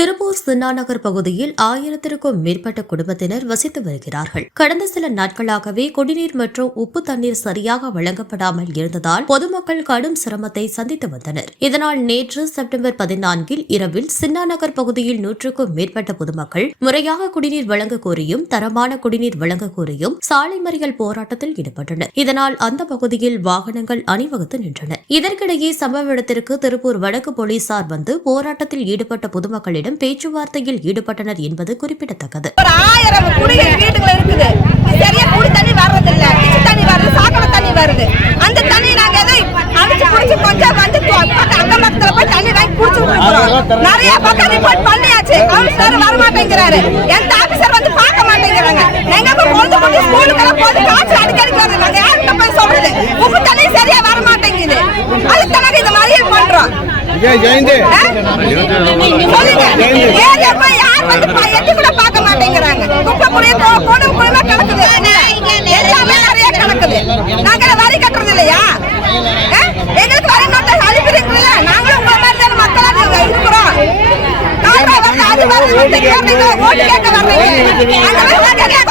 திருப்பூர் சின்னா நகர் பகுதியில் 1000க்கும் மேற்பட்ட குடும்பத்தினர் வசித்து வருகிறார்கள். கடந்த சில நாட்களாகவே குடிநீர் மற்றும் உப்பு தண்ணீர் சரியாக வழங்கப்படாமல் இருந்ததால் பொதுமக்கள் கடும் சிரமத்தை சந்தித்து வந்தனர். இதனால் நேற்று செப்டம்பர் 14 இரவில் சின்னா நகர் பகுதியில் 100க்கும் மேற்பட்ட பொதுமக்கள் முறையாக குடிநீர் வழங்க கோரியும் தரமான குடிநீர் வழங்க கோரியும் சாலை மறியல் போராட்டத்தில் ஈடுபட்டனர். இதனால் அந்த பகுதியில் வாகனங்கள் அணிவகுத்து நின்றன. இதற்கிடையே சம்பவ இடத்திற்கு திருப்பூர் வடக்கு போலீசார் வந்து போராட்டத்தில் ஈடுபட்ட பொதுமக்களிடம் பேச்சுவார்த்தையில் ஈடுபட்டனர் என்பது குறிப்பிடத்தக்கது. ஒரு 1000 குடிநீர் வீடுகள் இருக்குது. சரியா குடி தண்ணி வரது இல்ல. கிச்ச தண்ணி வருது, சாக்கடை தண்ணி வருது. அந்த தண்ணி நாங்க ஏதோ அடிச்சு புடிச்சு கொஞ்சம் வந்து அங்க பக்கத்துல போய் தண்ணி வாங்கி குடிச்சு இருக்கோம். நிறைய பக்கம் ரிப்போர்ட் பண்ணியாச்சு. கவுன்சிலர் வர மாட்டேங்கிறாரு. எந்த ஆபீசர் வந்து பார்க்க மாட்டேங்கிறாங்க. எங்க போய் பொழுது ஸ்கூலுக்கு போய் காய்ச்சல் அடிக்கடி வருது. நாங்க யார்கிட்ட போய் சொல்றது? உப்பு தண்ணி சரியா வர மாட்டேங்குது. அதுக்கு நாங்க இந்த மாதிரி பண்றோம். சொல்லுங்க. யார் வந்து எட்டி கூட பார்க்க மாட்டேங்கிறாங்க. குப்பை குடிய போடும் குழுமா கிடக்குது. எல்லாமே நிறைய கிடக்குது. நாங்க வரி கட்டுறது இல்லையா? எங்களுக்கு வரி மட்டும் அனுப்பிடுறீங்களா? நாங்களும் உங்க மாதிரி தான் மக்களாக இருக்கிறோம். அது வர்றீங்க ஓட்டு கேட்க வர்றீங்க. அந்த மாதிரி கேட்க